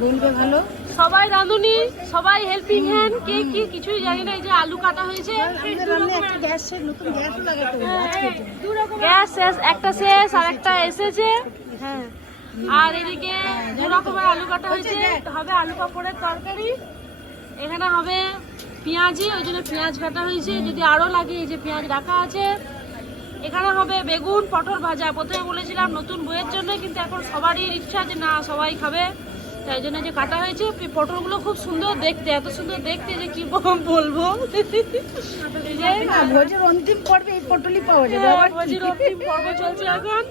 বোনকে ভালো? সবাই রাঁধুনি সবাই হেল্পিং হ্যান্ড কে কি কিছুই জানি না এই যে আলু কাটা হয়েছে। আজকে হ্যাঁ, গ্যাস শেষ একটা শেষ আর একটা এসেছে। হ্যাঁ। আর এদিকে দু রকমের আলু কাটা হয়েছে হবে আলু পাপড়ের তরকারি। এখানে হবে পেঁয়াজি ওই জন্য পেঁয়াজ কাটা হয়েছে। যদি আরও লাগে এই যে পেঁয়াজ রাখা আছে। এখানে হবে বেগুন পটল ভাজা। প্রথমে বলেছিলাম নতুন বইয়ের জন্য কিন্তু এখন সবারই ইচ্ছা যে না সবাই খাবে। তাই জন্য যে কাটা হয়েছে পটলগুলো খুব সুন্দর দেখতে এত সুন্দর দেখতে যে কি বলব? এই ভোজের অন্তিম পর্বে এই পটলই পাওয়া যাবে। হ্যাঁ, আবার অন্তিম পর্ব চলছে এখন।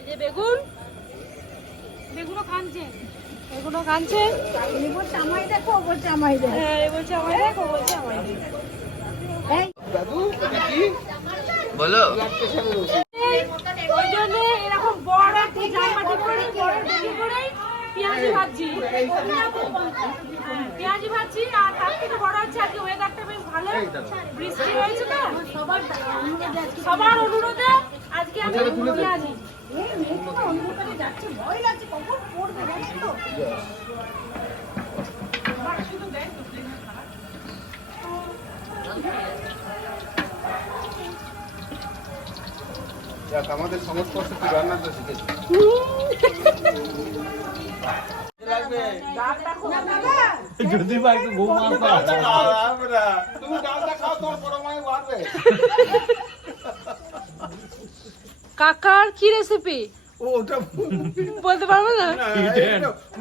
এই যে বেগুন। বেগুনও কানছে বেগুনও কানছে এই দেখো ও বলছে দেখো। হ্যাঁ এ বলছে আমায় দেখ ও বলছে আমায় দেখ। এই। বলো। ওই জন্য এরকম বড় একটা জামাটি করে বড় বেশি করে পেঁয়াজি আর তার থেকে বড় হচ্ছে আজকে ওয়েদারটা বেশ ভালো। বৃষ্টি হয়েছে তো? সবার সবার অনুরোধে আজকে আমি পেঁয়াজি অন্ধকারে যাচ্ছে ভয় লাগছে কখন পড়বে জানিস তো আমাদের সংস্পর্শে তুই রান্নাটা শিখেছিস যদি একটু ঘুম আসতো তুমি ডালটা খাও তোমার পরমায় বাড়বে। কাকার কি রেসিপি ওটা বলতে পারব না?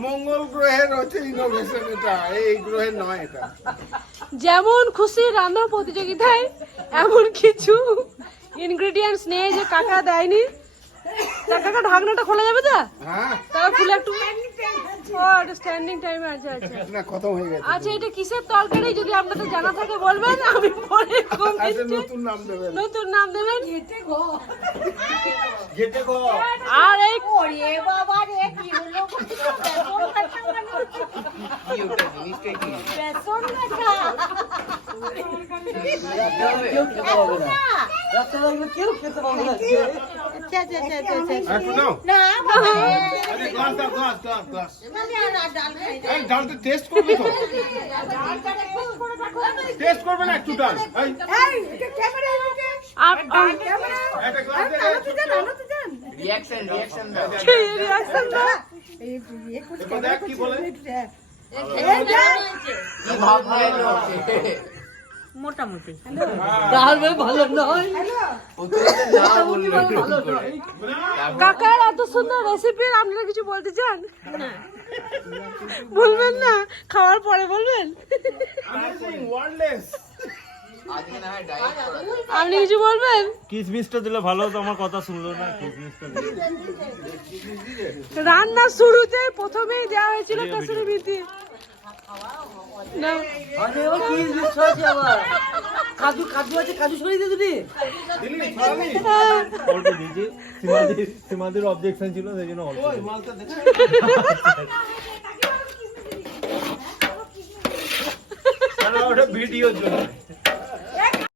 মঙ্গল গ্রহের হচ্ছে ইনোভেশন এটা। এই গ্রহের নয় এটা। যেমন খুশি রান্নার প্রতিযোগিতায় এমন কিছু ইনগ্রেডিয়েন্টস নেই যে কাকা দেয়নি। কাকা ঢাকনাটা খোলা যাবে তো? হ্যাঁ। তাহলে খুলে একটু ও এটা স্ট্যান্ডিং টাইমে আছে আচ্ছা না খতম হয়ে গেছে। আচ্ছা এটা কিসের তরকারি? যদি আপনাদের জানা থাকে বলবেন আমি পরে আচ্ছা নতুন নাম দেবেন। নতুন নাম দেবেন? গেটে গো আর এই ওরে বাবা রে কি হলো? কি ওটা জিনিসটা কি? বেসন লেখা আচ্ছা আচ্ছা আচ্ছা আচ্ছা আচ্ছা একটু নাও। না বাবা। আরে গ্লাস দাও গ্লাস গ্লাস গ্লাস আমি আর ডাল খাই না। এই ডালটা টেস্ট করবে তো। টেস্ট করবে না একটু ডাল। এই। এই এটা ক্যামেরা এদিকে আপ- আপ- একটা গ্লাস দে যান আনাতে যান রিয়াকশন রিয়াকশন দাও। কি reaction দাও? এই ইয়ে করছে এবার দেখ কি বলে। কি ভাবনা এলো মোটামুটি। কাকার এত সুন্দর রেসিপি আপনারা কিছু বলতে চান? বলবেন না? খাওয়ার পরে বলবেন। আপনি কিছু বলবেন? কিসমিসটা দিলে ভালো হতো আমার কথা শুনলো না কিসমিসটা রান্না শুরুতে প্রথমেই দেওয়া হয়েছিল কাসুরি মেথি। না। কাজু কাজু আছে কাজু সরিয়ে দে তুমি অল্প দিয়েছি সীমাদির সীমাদির অবজেকশন ছিল সেই জন্য অল্প আরে ওটা ভিডিওর জন্য।